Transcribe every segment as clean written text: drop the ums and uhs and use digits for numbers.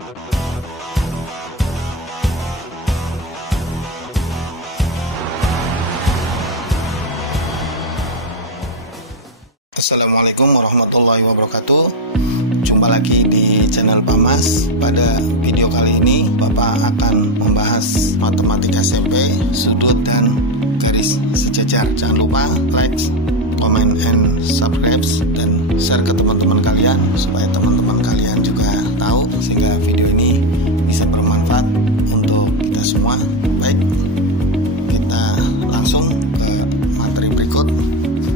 Assalamualaikum warahmatullahi wabarakatuh. Jumpa lagi di channel Pak Mas. Pada video kali ini Bapak akan membahas matematika SMP, sudut dan garis sejajar. Jangan lupa like, comment, and subscribe dan share ke teman-teman kalian supaya teman-teman kalian juga tahu, sehingga video ini bisa bermanfaat untuk kita semua. Baik, kita langsung ke materi berikut.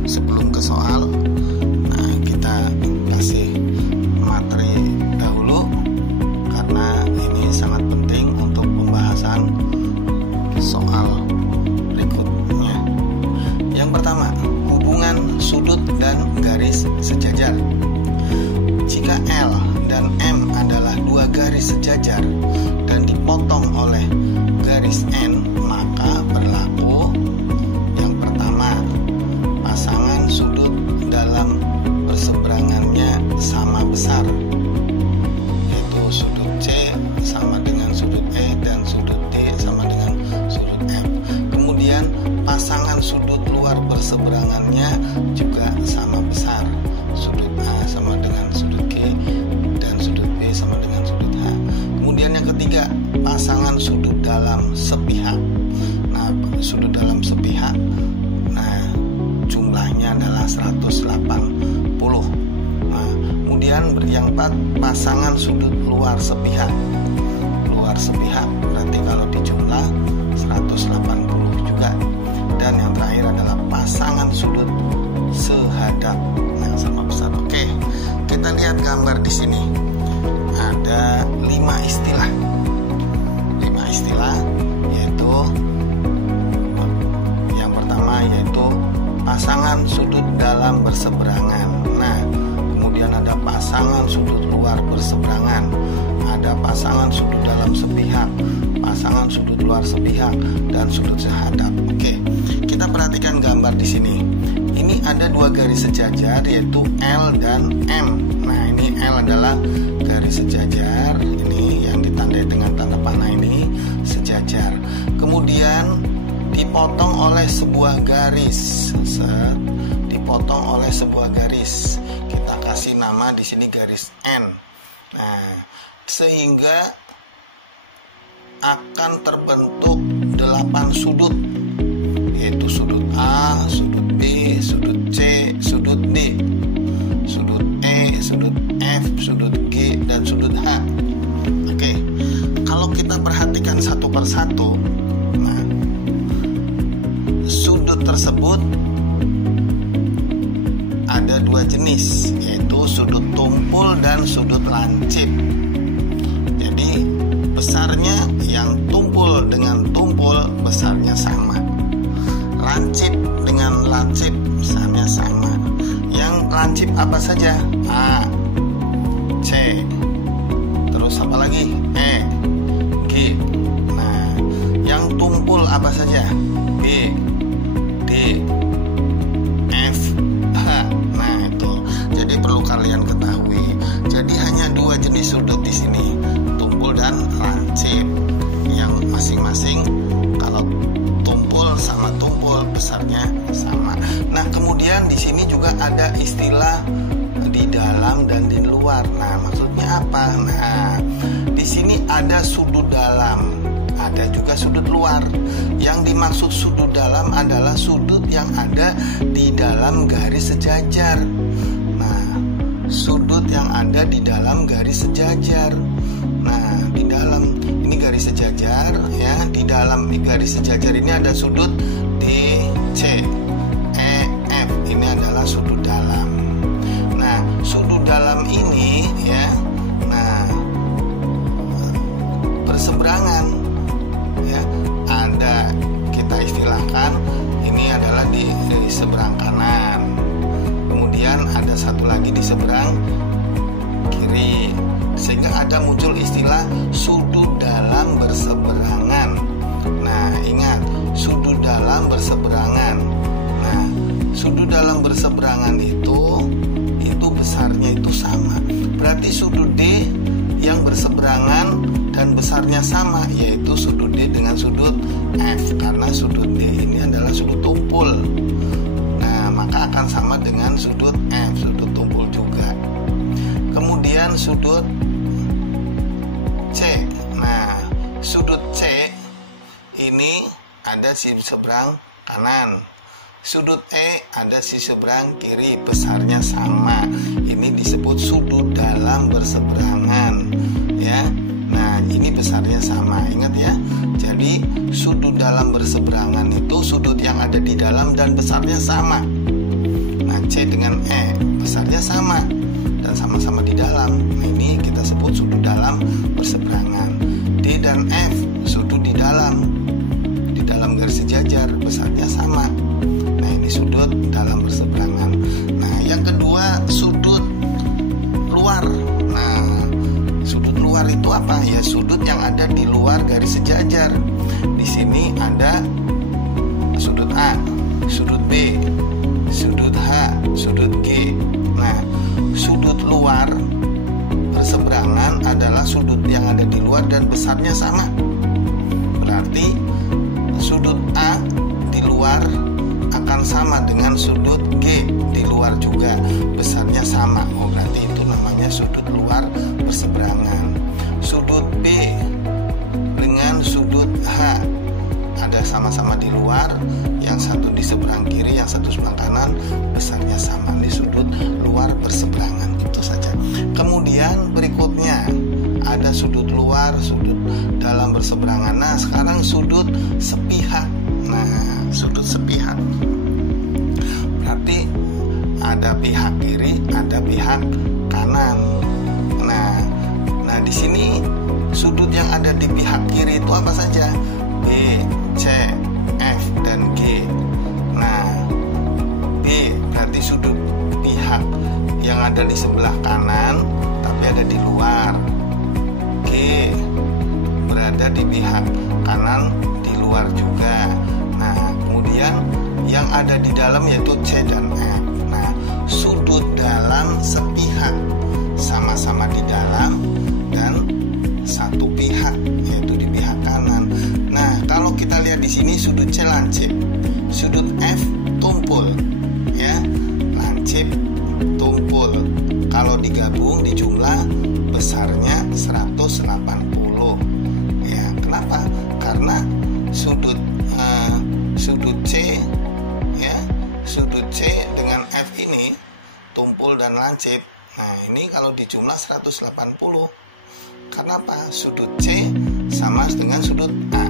Sebelum ke soal, kita kasih materi dahulu karena ini sangat penting untuk pembahasan soal berikutnya. Yang pertama, hubungan sudut dan garis sejajar. Jika L dan M adalah dua garis sejajar dan dipotong oleh garis N, maka berlaku yang pertama, pasangan sudut dalam berseberangannya sama besar, yaitu sudut C sama dengan sudut E dan sudut D sama dengan sudut F. Kemudian pasangan sudut luar berseberangannya juga sama besar, sudut A sama dengan sudut G dan sudut B sama dengan sudut H. Kemudian yang ketiga, pasangan sudut dalam sepihak. Nah, sudut dalam sepihak, jumlahnya adalah 180. Nah, kemudian yang keempat, pasangan sudut luar sepihak. Luar sepihak berarti kalau dijumlah 180 juga. Dan yang terakhir adalah pasangan sudut sehadap yang sama besar. Oke, kita lihat gambar di sini. Ada 5 istilah. 5 istilah, yaitu yang pertama yaitu pasangan sudut dalam berseberangan. Nah, kemudian ada pasangan sudut luar berseberangan, ada pasangan sudut dalam sepihak, pasangan sudut luar sepihak, dan sudut sehadap. Oke, kita perhatikan gambar di sini. Ini ada dua garis sejajar yaitu L dan M. Nah, ini L adalah garis sejajar, ini yang ditandai dengan tanda panah ini sejajar. Kemudian dipotong oleh sebuah garis. Dipotong oleh sebuah garis. Kita kasih nama di sini garis N. Nah, sehingga akan terbentuk 8 sudut, yaitu sudut A, sudut B, sudut C, sudut D, sudut E, sudut F, sudut G, dan sudut H. Oke, kalau kita perhatikan satu persatu, sudut tersebut ada dua jenis, yaitu sudut tumpul dan sudut lancip. Jadi besarnya yang tumpul dengan tumpul besarnya sama, lancip dengan lancip besarnya sama. Yang lancip apa saja? A, C, terus apa lagi? E, G. Nah, yang tumpul apa saja? B, D, F, H. Nah, itu. Jadi perlu kalian ketahui. Jadi hanya dua jenis sudut di sini, tumpul dan lancip. Yang masing-masing kalau tumpul sama tumpul besarnya sama. Nah, kemudian di sini juga ada istilah di dalam dan di luar. Nah, maksudnya apa? Nah, di sini ada sudut dalam, ada juga sudut luar. Yang dimaksud sudut dalam adalah sudut yang ada di dalam garis sejajar. Nah, sudut yang ada di dalam garis sejajar. Nah, di dalam ini garis sejajar ya, di dalam garis sejajar ini ada sudut D, C, E, F. Ini adalah sudut dalam. Nah, sudut dalam ini ya, nah, berseberangan ya, ada, kita istilahkan ini adalah di seberang kanan, kemudian ada satu lagi di seberang kiri, sehingga ada muncul istilah sudut dalam berseberangan. Nah, ingat, sudut dalam berseberangan. Nah, sudut dalam berseberangan itu besarnya itu sama. Berarti sudut D yang berseberangan dan besarnya sama, yaitu sudut D dengan sudut F, karena sudut D ini adalah sudut tumpul. Nah, maka akan sama dengan sudut F, sudut tumpul juga. Kemudian sudut C. Nah, sudut C ini ada sisi seberang kanan. Sudut E ada sisi seberang kiri, besarnya sama. Ini disebut sudut dalam berseberangan, ya. Nah, ini besarnya sama. Ingat ya. Jadi, sudut dalam berseberangan itu sudut yang ada di dalam dan besarnya sama. Nah, C dengan E besarnya sama dan sama-sama di dalam. Nah, ini kita sebut sudut dalam berseberangan. D dan F sudut di dalam garis sejajar, besarnya sama. Nah, ini sudut dalam berseberangan. Nah, yang kedua sudut luar. Nah, sudut luar itu apa? Ya, sudut yang ada di luar garis sejajar. Di sini ada sudut A, sudut B, sudut H, sudut G. Nah, sudut luar berseberangan adalah sudut yang ada di luar dan besarnya sama. Berarti sudut A di luar akan sama dengan sudut G di luar juga, besarnya sama. Oh, berarti itu namanya sudut luar berseberangan. Sudut B dengan sudut H ada sama-sama di luar, yang satu di seberang kiri, yang satu sebelah kanan, besarnya sama. Di sudut luar berseberangan, itu saja. Kemudian berikutnya ada sudut luar, sudut dalam berseberangan. Nah, sekarang sudut sepihak. Nah, sudut sepihak berarti ada pihak kiri, ada pihak kanan. Nah, di sini sudut yang ada di pihak kiri itu apa saja? B, C, F, dan G. Nah, B berarti sudut pihak yang ada di sebelah kanan tapi ada di luar. G berada di pihak kanan di luar juga. Nah, kemudian yang ada di dalam yaitu C dan F. Nah, sudut dalam sepihak, sama-sama di dalam dan satu pihak, yaitu di pihak kanan. Nah, kalau kita lihat di sini sudut C lancip, sudut F tumpul, ya, lancip tumpul. Kalau digabung di jumlah besarnya 180. Ya, kenapa? Karena sudut C, ya, sudut C dengan F ini tumpul dan lancip. Nah, ini kalau dijumlah 180. Kenapa? Sudut C sama dengan sudut A.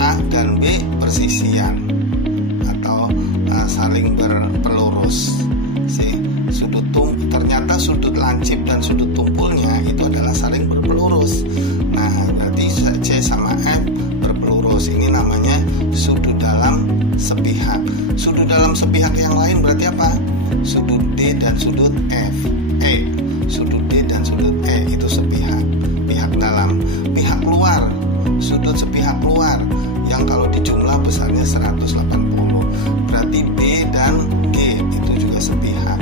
A dan B persisian atau saling berpelurus. Ternyata sudut lancip dan sudut tumpulnya itu adalah saling berpelurus. Nah, berarti C sama F berpelurus. Ini namanya sudut dalam sepihak. Sudut dalam sepihak yang lain berarti apa? Sudut D dan sudut F. Sudut D dan sudut E itu sepihak, pihak dalam. Pihak luar, sudut sepihak luar yang kalau dijumlah besarnya 180. Berarti B dan G itu juga sepihak.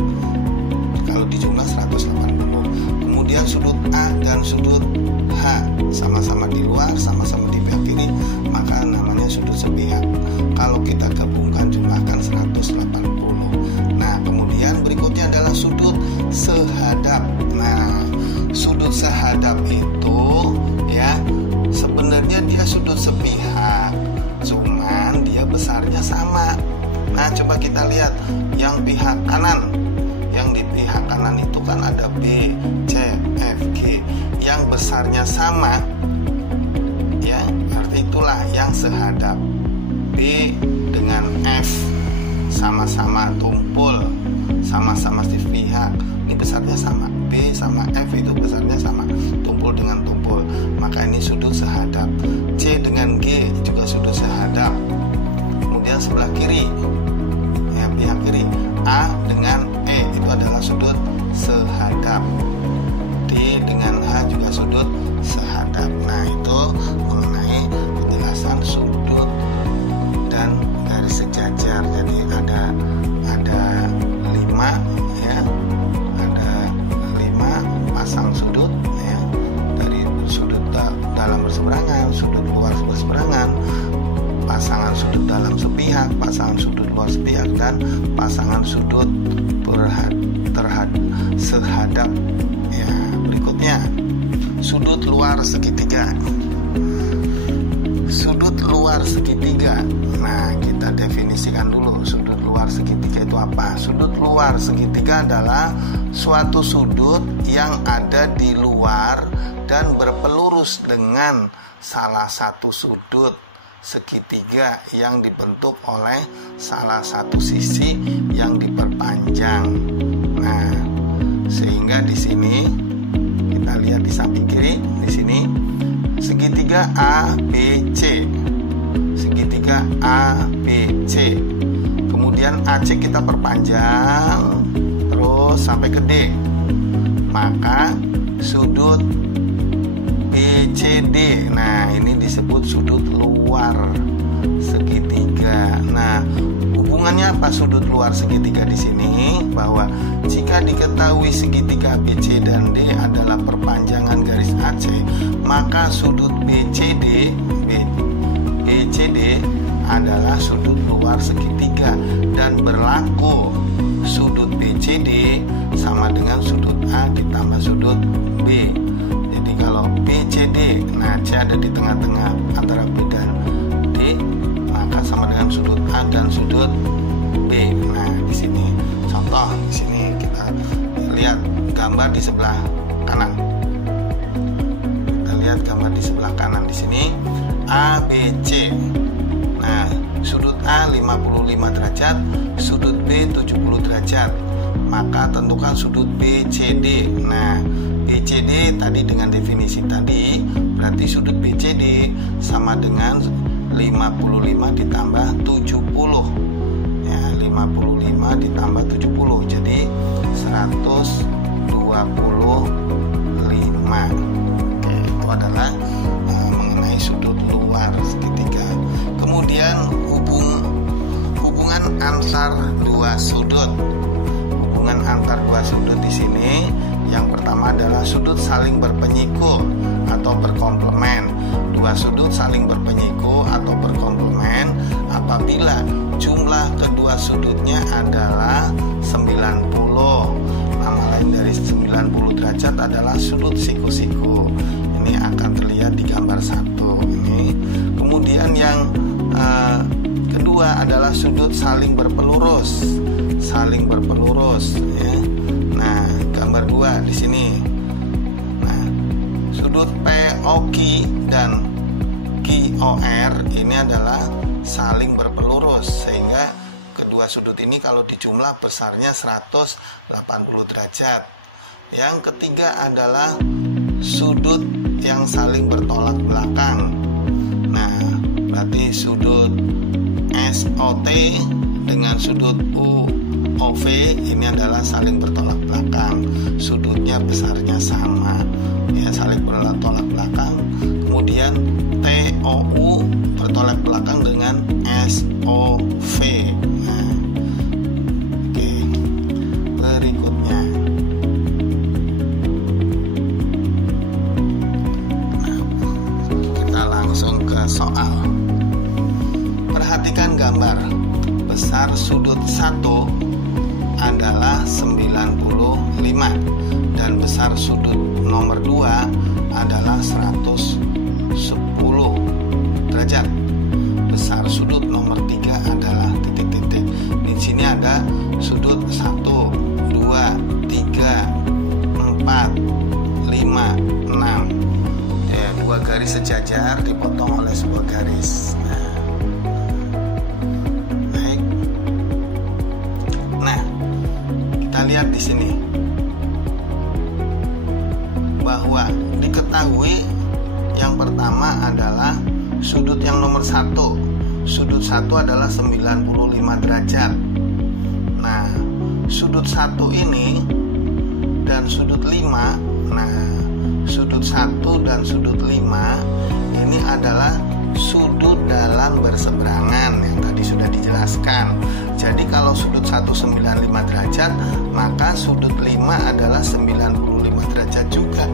Kalau dijumlah 180. Kemudian sudut A dan sudut H sama-sama di luar, sama-sama di pihak kiri, maka namanya sudut sepihak. Kalau kita gabungkan jumlahkan 180. Nah, kemudian berikutnya adalah sudut sehadap. Nah, sudut sehadap itu ya sebenarnya dia sudut sepihak, cuman dia besarnya sama. Nah, coba kita lihat yang pihak kanan. Yang di pihak kanan itu kan ada B, C, F, G. Yang besarnya sama, ya, arti itulah yang sehadap. B dengan F sama-sama tumpul, sama-sama sepihak. Ini besarnya sama. B sama F itu besarnya sama, tumpul dengan tumpul. Maka ini sudut sehadap. C dengan G juga sudut sehadap. Kemudian sebelah kiri, ya, pihak kiri, A dengan E itu adalah sudut sehadap. D dengan H juga sudut sehadap. Nah, itu mengenai penjelasan sudut dan garis sejajar. Jadi ada 5, ya, ada 5 pasang sudut, ya, dari sudut dalam dan pasangan sudut sehadap. Ya, berikutnya sudut luar segitiga. Sudut luar segitiga. Nah, kita definisikan dulu sudut luar segitiga itu apa. Sudut luar segitiga adalah suatu sudut yang ada di luar dan berpelurus dengan salah satu sudut segitiga yang dibentuk oleh salah satu sisi yang diperpanjang. Nah, sehingga di sini kita lihat di samping kiri, di sini segitiga ABC, segitiga ABC. Kemudian AC kita perpanjang terus sampai ke D. Maka sudut BCD. Nah, ini disebut sudut luar segitiga. Nah, hubungannya apa sudut luar segitiga di sini? Bahwa jika diketahui segitiga BC dan D adalah perpanjangan garis AC, maka sudut BCD adalah sudut luar segitiga, dan berlaku sudut BCD sama dengan sudut A ditambah sudut B. Jadi kalau BCD, nah C ada di tengah-tengah antara B dan D, maka sama dengan sudut A dan sudut B. Nah, di sini contoh, di sini kita lihat gambar di sebelah kanan. Kita lihat gambar di sebelah kanan di sini ABC. Nah, sudut A 55 derajat, sudut B 70 derajat. Maka tentukan sudut BCD. Nah, BCD tadi dengan definisi tadi berarti sudut BCD sama dengan 55 ditambah 70. Ya, 55 ditambah 70 jadi 125. Oke, itu adalah mengenai sudut luar segitiga. Kemudian hubungan antar dua sudut. Hubungan antar dua sudut di sini yang pertama adalah sudut saling berpenyiku atau berkomplemen. Dua sudut saling berpenyiku atau berkomplemen apabila jumlah kedua sudutnya adalah 90. Nama lain dari 90 derajat adalah sudut siku-siku. Ini akan terlihat di gambar 1 ini. Kemudian yang kedua adalah sudut saling berpelurus. Saling berpelurus ya. Nah, gambar 2 di sini. Nah, sudut POQ dan QOR ini adalah saling berpelurus, sehingga kedua sudut ini kalau dijumlah besarnya 180 derajat. Yang ketiga adalah sudut yang saling bertolak belakang. Nah, berarti sudut SOT dengan sudut UOV ini adalah saling bertolak belakang. Sudutnya besarnya sama, ya, saling bertolak belakang. Kemudian TOU bertolak belakang dengan SOV. Nah, oke. Berikutnya. Nah, kita langsung ke soal. Perhatikan gambar. Besar sudut 1 adalah 95 dan besar sudut nomor 2 adalah 110 derajat. Besar sudut nomor 3 adalah titik-titik. Di sini ada sudut 1, 2, 3, 4, 5, 6. Ya, 2 garis sejajar dipotong oleh sebuah garis. Lihat di sini bahwa diketahui yang pertama adalah sudut yang nomor 1. Sudut 1 adalah 95 derajat. Nah, sudut 1 ini dan sudut 5. Nah, sudut 1 dan sudut 5 ini adalah sudut dalam berseberangan yang tadi sudah dijelaskan. Jadi kalau sudut 1 95 derajat, maka sudut 5 adalah 95 derajat juga.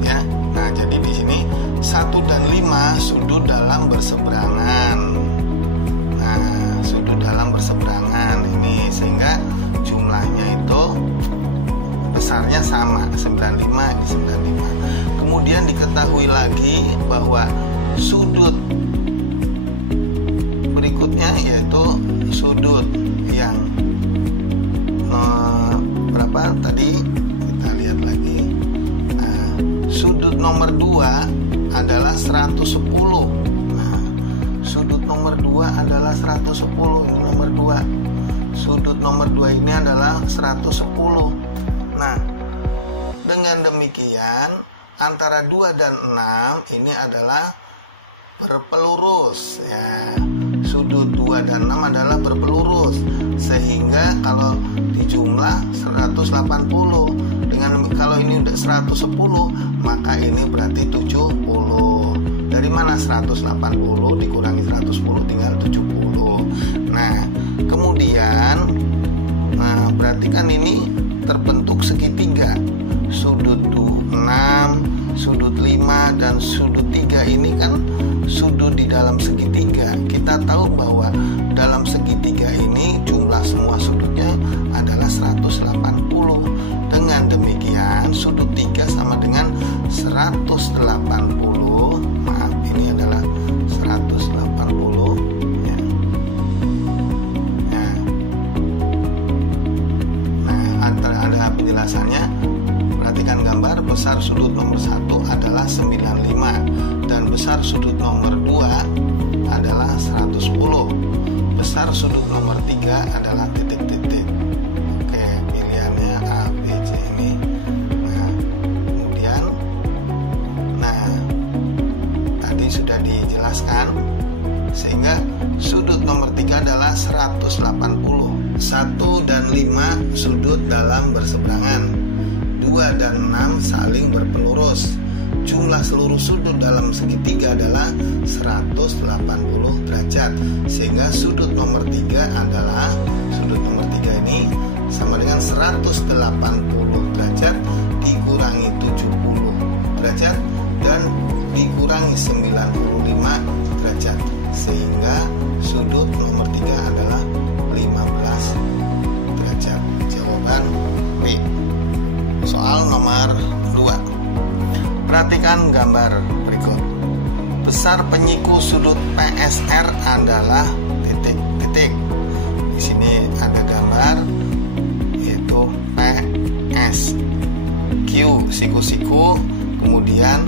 Ya. Nah, jadi di sini 1 dan 5 sudut dalam berseberangan. Nah, sudut dalam berseberangan. sama 95, ini 95. Kemudian diketahui lagi bahwa sudut berikutnya yaitu sudut yang berapa tadi, kita lihat lagi. Nah, sudut nomor 2 adalah 110. Nah, sudut nomor 2 adalah 110. Ini nomor 2. Sudut nomor 2 ini adalah 110. Nah, dengan demikian antara 2 dan 6 ini adalah berpelurus ya. Sudut 2 dan 6 adalah berpelurus, sehingga kalau dijumlah 180. Dengan kalau ini udah 110, maka ini berarti 70. Dari mana 180 dikurangi 110 tinggal 70. Nah, kemudian berarti kan ini terbentuk segitiga. Sudut 6, sudut 5 dan sudut 3 ini kan sudut di dalam segitiga. Kita tahu bahwa dalam segitiga ini jumlah semua sudutnya adalah 180. Dengan demikian sudut 3 sama dengan 180. Maaf, ini adalah 180 ya. Nah, ada penjelasannya. Perhatikan gambar. Besar sudut nomor 1 adalah 95 dan besar sudut nomor 2 adalah 110. Besar sudut nomor 3 adalah titik-titik. Oke, pilihannya A, B, C ini. Nah, kemudian tadi sudah dijelaskan, sehingga sudut nomor 3 adalah 180. 1 dan 5 sudut dalam berseberangan. 2 dan 6 saling berpelurus. Jumlah seluruh sudut dalam segitiga adalah 180 derajat. Sehingga sudut nomor 3 adalah, sudut nomor 3 ini sama dengan 180 derajat dikurangi 70 derajat dan dikurangi 95 derajat. Sehingga sudut nomor 3 adalah 15 derajat. Jawaban B. Soal nomor 2. Perhatikan gambar berikut. Besar penyiku sudut PSR adalah titik-titik. Di sini ada gambar yaitu PS, Q siku-siku, kemudian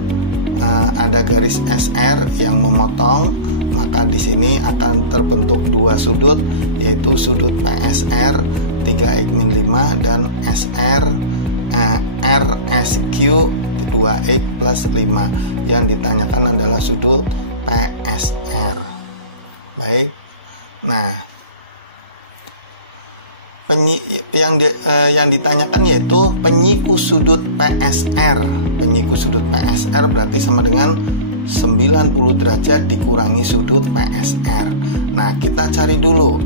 ada garis SR yang memotong, maka di sini akan terbentuk dua sudut, yaitu sudut PSR 3x-5 dan RSQ 2x plus 5. Yang ditanyakan adalah sudut PSR. Baik. Nah, yang ditanyakan yaitu penyiku sudut PSR. Penyiku sudut PSR berarti sama dengan 90 derajat dikurangi sudut PSR. Nah, kita cari dulu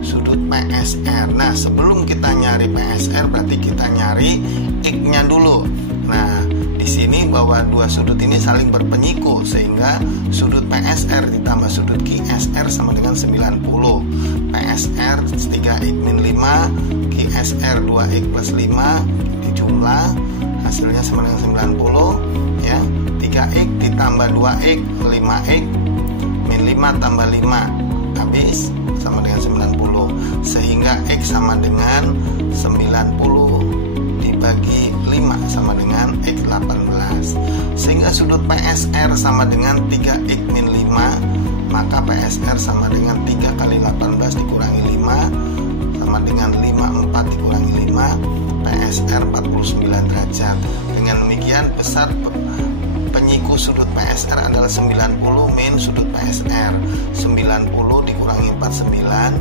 sudut PSR. Nah, sebelum kita nyari PSR berarti kita nyari X-nya dulu. Nah, di sini bahwa dua sudut ini saling berpenyiku, sehingga sudut PSR ditambah sudut QSR sama dengan 90. PSR 3x-5, QSR 2x plus 5 dijumlah, hasilnya sama dengan 90 ya. 3x ditambah 2x 5x min 5 tambah 5 habis sama dengan 90, sehingga X sama dengan 90 dibagi 5 sama dengan X 18, sehingga sudut PSR sama dengan 3x min 5, maka PSR sama dengan 3 kali 18 dikurangi 5 sama dengan 54 dikurangi 5, PSR 49 derajat. Dengan demikian besar penyiku sudut PSR adalah 90 min sudut PSR. 90 dikurangi 49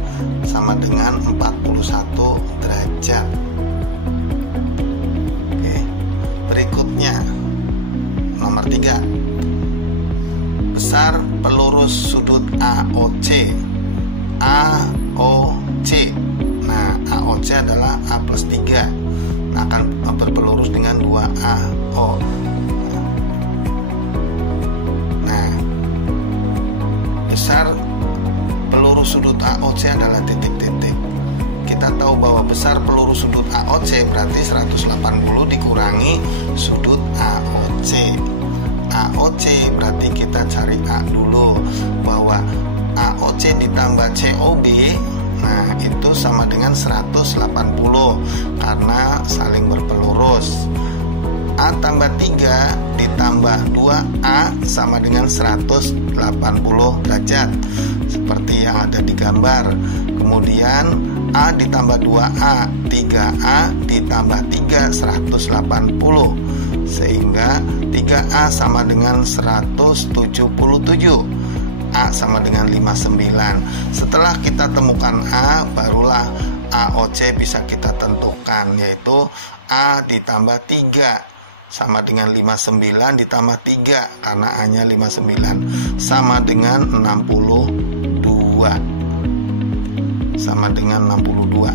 sama dengan 41 derajat. Oke, berikutnya nomor 3. Besar pelurus sudut AOC. AOC. Nah, AOC adalah A plus 3. Nah, akan berpelurus dengan 2AO. Besar pelurus sudut AOC adalah titik-titik. Kita tahu bahwa besar peluru sudut AOC berarti 180 dikurangi sudut AOC. AOC berarti kita cari A dulu, bahwa AOC ditambah COB, nah itu sama dengan 180 karena saling berpelurus. A tambah 3 ditambah 2A sama dengan 180 derajat seperti yang ada di gambar. Kemudian A ditambah 2A, 3A ditambah 3, 180, sehingga 3A sama dengan 177, A sama dengan 59. Setelah kita temukan A, barulah AOC bisa kita tentukan, yaitu A ditambah 3 sama dengan 59 ditambah 3 karena A-nya 59 sama dengan 62. Sama dengan 62.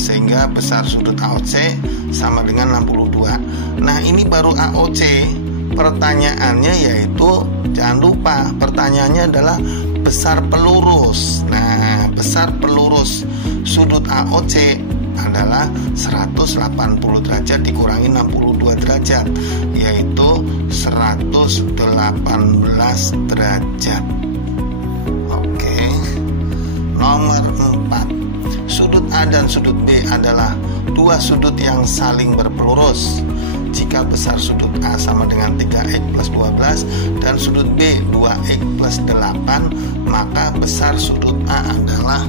Sehingga besar sudut AOC sama dengan 62. Nah, ini baru AOC. Pertanyaannya yaitu, jangan lupa pertanyaannya adalah besar pelurus. Nah, besar pelurus sudut AOC adalah 180 derajat dikurangi 62 derajat, yaitu 118 derajat. Oke. Nomor 4. Sudut A dan sudut B adalah dua sudut yang saling berpelurus. Jika besar sudut A sama dengan 3x plus 12 dan sudut B 2x plus 8, maka besar sudut A adalah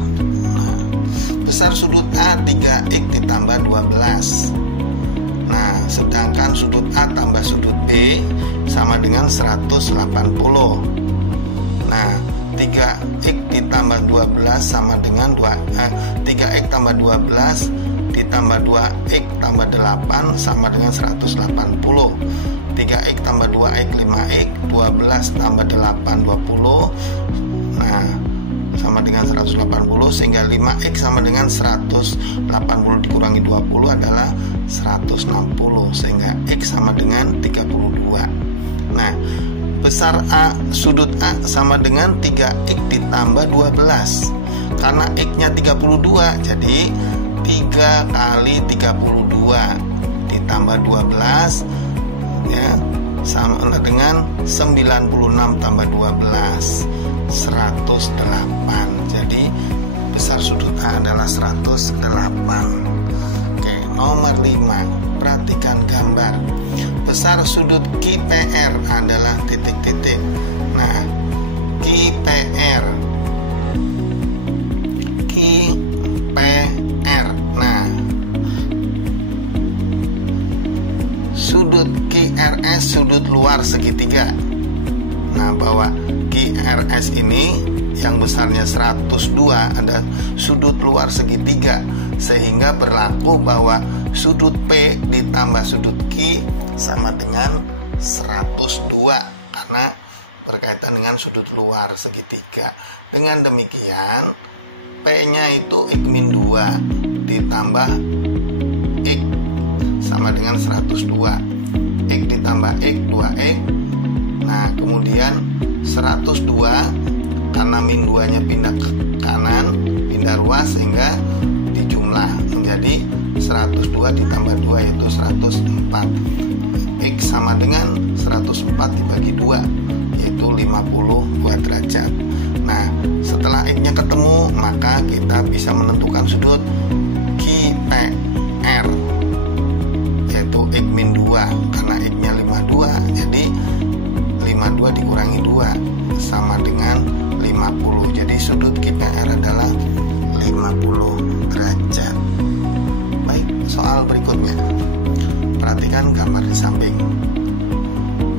besar sudut A 3x ditambah 12. Nah, sedangkan sudut A tambah sudut B sama dengan 180. Nah, 3x ditambah 12 sama dengan 3x tambah 12 ditambah 2x tambah 8 sama dengan 180. 3x tambah 2x 5x, 12 tambah 8 20. Nah, sama dengan 180, sehingga 5x sama dengan 180 dikurangi 20 adalah 160, sehingga x sama dengan 32. Nah, besar A sudut A sama dengan 3x ditambah 12. Karena x-nya 32, jadi 3 kali 32 ditambah 12 ya, sama dengan 96 tambah 12, 108. Jadi besar sudut A adalah 108. Oke, nomor 5. Perhatikan gambar. Besar sudut QPR adalah titik-titik. Nah, QPR. Nah, sudut QRS sudut luar segitiga. Nah, bahwa QRS ini yang besarnya 102 ada sudut luar segitiga, sehingga berlaku bahwa sudut P ditambah sudut Q sama dengan 102 karena berkaitan dengan sudut luar segitiga. Dengan demikian P-nya itu X-2 ditambah X sama dengan 102. X ditambah X 2X. Nah, kemudian 102 karena min 2-nya pindah ke kanan, pindah ruas, sehingga dijumlah menjadi 102 ditambah 2 yaitu 104. X sama dengan 104 dibagi 2 yaitu 52 derajat. Nah, setelah X-nya ketemu, maka kita bisa menentukan sudut QPR yaitu X min 2 karena X-nya 52, jadi 52 dikurangi 2 sama dengan 50. Jadi sudut QPR adalah 50 derajat. Baik, soal berikutnya. Perhatikan gambar di samping.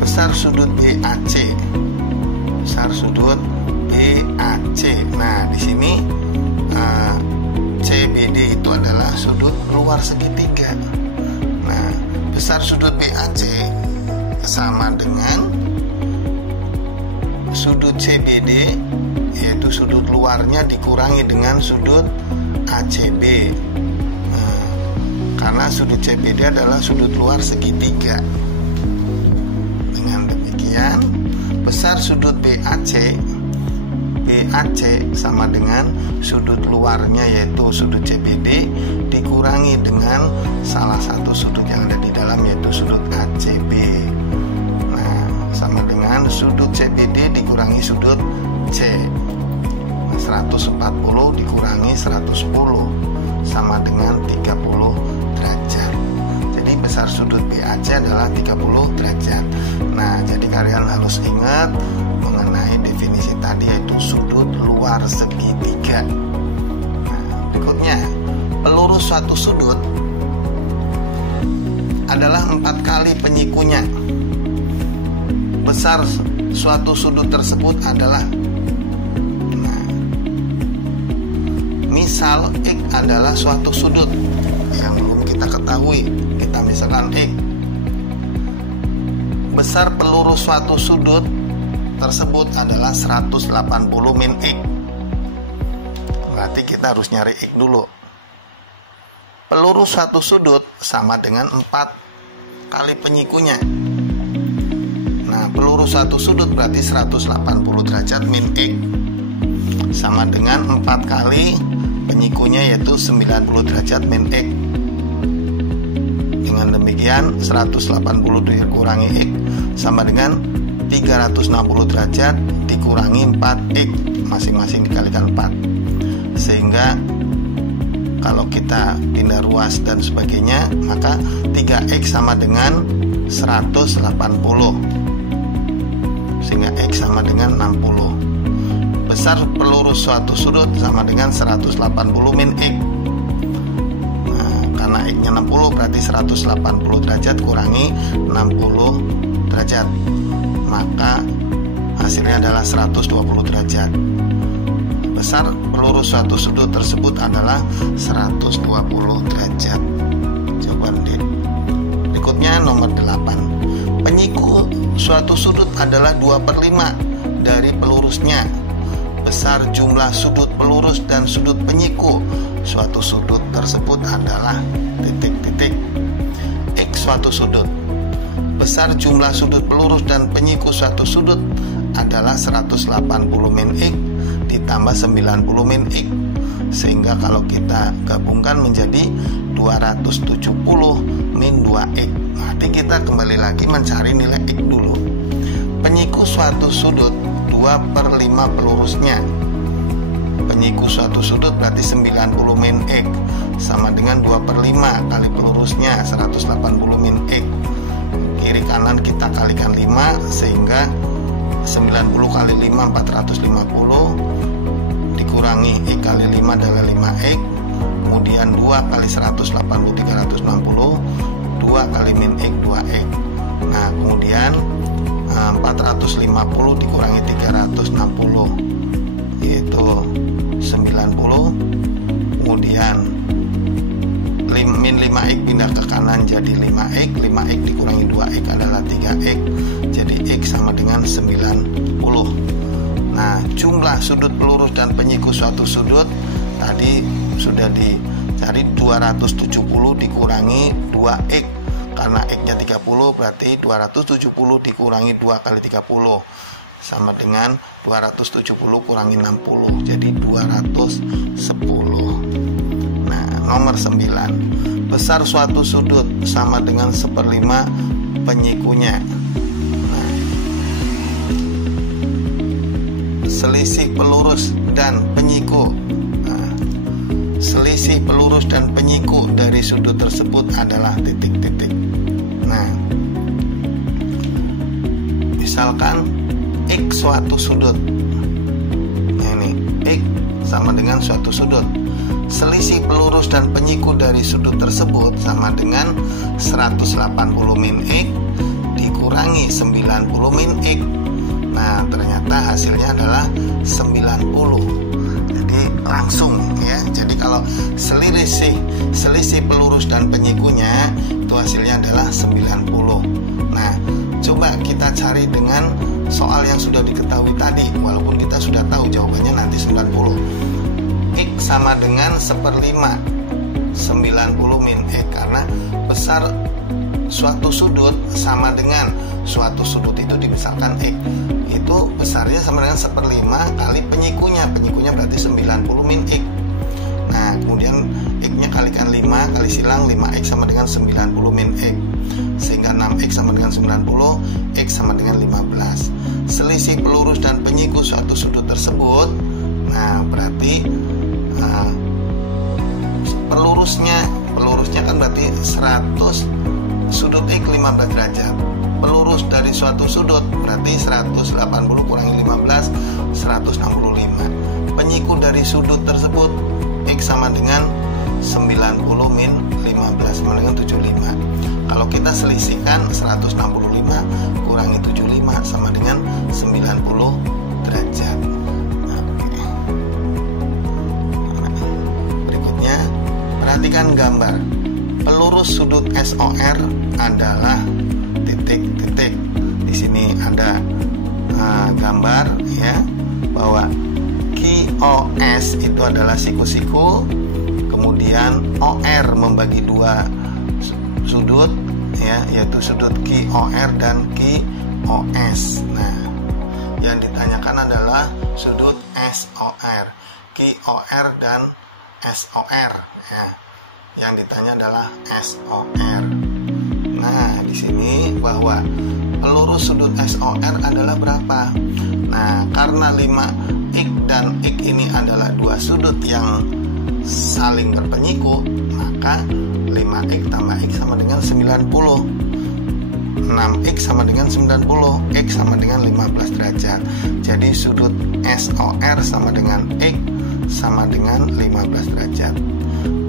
Besar sudut BAC. Besar sudut BAC. Nah, di sini CBD itu adalah sudut luar segitiga. Nah, besar sudut BAC sama dengan sudut CBD, yaitu sudut luarnya dikurangi dengan sudut ACB. Nah, karena sudut CBD adalah sudut luar segitiga. Dengan demikian, besar sudut BAC BAC sama dengan sudut luarnya yaitu sudut CBD dikurangi dengan salah satu sudut yang ada di dalam yaitu sudut ACB. Nah, sama dengan sudut CBD dikurangi sudut C. 140 dikurangi 110 sama dengan 30 derajat. Jadi besar sudut BAC adalah 30 derajat. Nah, jadi kalian harus ingat mengenai definisi tadi yaitu sudut luar segitiga. Nah, berikutnya, pelurus suatu sudut adalah 4 kali penyikunya. Besar suatu sudut tersebut adalah, misal X adalah suatu sudut yang belum kita ketahui. Kita misalkan X. Besar pelurus suatu sudut tersebut adalah 180 min X. Berarti kita harus nyari X dulu. Pelurus suatu sudut sama dengan 4 kali penyikunya. Nah, pelurus suatu sudut berarti 180 derajat min X sama dengan 4 kali penyikunya yaitu 90 derajat min X. Dengan demikian 180 dikurangi X sama dengan 360 derajat dikurangi 4X, masing-masing dikalikan 4. Sehingga kalau kita pindah ruas dan sebagainya, maka 3X sama dengan 180. Sehingga X sama dengan 60. Besar pelurus suatu sudut sama dengan 180 min X. Nah, karena X-nya 60 berarti 180 derajat kurangi 60 derajat, maka hasilnya adalah 120 derajat. Besar pelurus suatu sudut tersebut adalah 120 derajat. Jawaban D. Berikutnya nomor 8. Penyiku suatu sudut adalah 2/5 dari pelurusnya. Besar jumlah sudut pelurus dan sudut penyiku suatu sudut tersebut adalah titik-titik. X suatu sudut. Besar jumlah sudut pelurus dan penyiku suatu sudut adalah 180 min X ditambah 90 min X. Sehingga kalau kita gabungkan menjadi 270 min 2X. Nanti kita kembali lagi mencari nilai X dulu. Penyiku suatu sudut 2/5 pelurusnya. Penyiku suatu sudut berarti 90 min X sama dengan 2/5 kali pelurusnya 180 min X. Kiri kanan kita kalikan 5 sehingga 90 kali 5 450 dikurangi X kali 5 adalah 5X. Kemudian 2 kali 180 360, 2 kali min X 2X. Nah, kemudian 450 dikurangi 360 yaitu 90. Kemudian min 5X pindah ke kanan jadi 5X. 5X dikurangi 2X adalah 3X. Jadi X sama dengan 90. Nah, jumlah sudut pelurus dan penyiku suatu sudut tadi sudah dicari. 270 dikurangi 2X. Karena X-nya 30 berarti 270 dikurangi 2 kali 30 sama dengan 270 kurangi 60, jadi 210. Nah, nomor 9. Besar suatu sudut sama dengan 1/5 penyikunya. Nah, selisih pelurus dan penyiku. Nah, selisih pelurus dan penyiku dari sudut tersebut adalah titik-titik. Nah, misalkan X suatu sudut. Nah, ini X sama dengan suatu sudut. Selisih pelurus dan penyiku dari sudut tersebut sama dengan 180 min X dikurangi 90 min X. Nah, ternyata hasilnya adalah 90. Jadi langsung ya. Jadi kalau selisih pelurus dan penyikunya itu hasilnya adalah 90. Nah, coba kita cari dengan soal yang sudah diketahui tadi. Walaupun kita sudah tahu jawabannya nanti 90. X sama dengan 1/5 90 min X. Karena besar suatu sudut sama dengan suatu sudut itu dimisalkan X. Itu besarnya sama dengan 1/5 kali penyikunya. Penyikunya berarti 90 min X. Nah, kemudian X-nya kalikan 5 kali silang 5X sama dengan 90 min X. Sehingga 6X sama dengan 90, X sama dengan 15. Selisih pelurus dan penyiku suatu sudut tersebut. Nah, berarti pelurusnya kan berarti 100, sudut X 15 derajat. Pelurus dari suatu sudut berarti 180 kurangi 15, 165. Penyiku dari sudut tersebut X sama dengan 90 min 15 sama dengan 75. Kalau kita selisihkan 165 kurangi 75 sama dengan 90 derajat. Berikutnya, perhatikan gambar. Pelurus sudut SOR adalah titik-titik. Di sini ada gambar ya, bahwa QOS itu adalah siku-siku, kemudian OR membagi dua sudut ya, yaitu sudut QOR dan QOS. Nah, yang ditanyakan adalah sudut SOR, QOR dan SOR ya. Yang ditanya adalah SOR. Nah, di sini bahwa pelurus sudut SOR adalah berapa? Nah, karena 5X dan X ini adalah dua sudut yang saling berpenyiku, maka 5X tambah X sama dengan 90. 6X sama dengan 90, X sama dengan 15 derajat. Jadi sudut SOR sama dengan X sama dengan 15 derajat.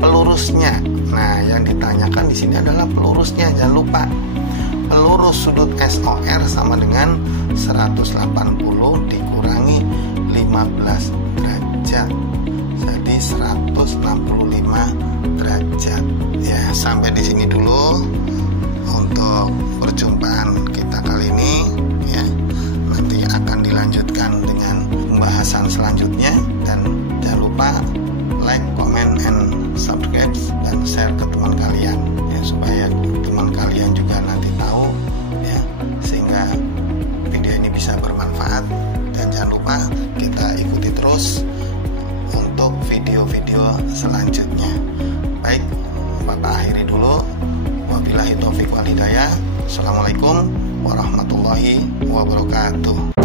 Pelurusnya, nah yang ditanyakan di sini adalah pelurusnya. Jangan lupa, pelurus sudut SOR sama dengan 180 dikurangi 15 derajat. Jadi 165 derajat. Ya, sampai di sini dulu untuk perjumpaan kita kali ini ya. Nanti akan dilanjutkan dengan pembahasan selanjutnya, dan jangan lupa like, comment, and subscribe dan share ke teman kalian ya, supaya teman kalian juga nanti tahu ya, sehingga video ini bisa bermanfaat. Dan jangan lupa kita ikuti terus untuk video-video selanjutnya. Baik, Bapak akhiri dulu. Wabillahi taufiq wal hidayah. Assalamualaikum warahmatullahi wabarakatuh.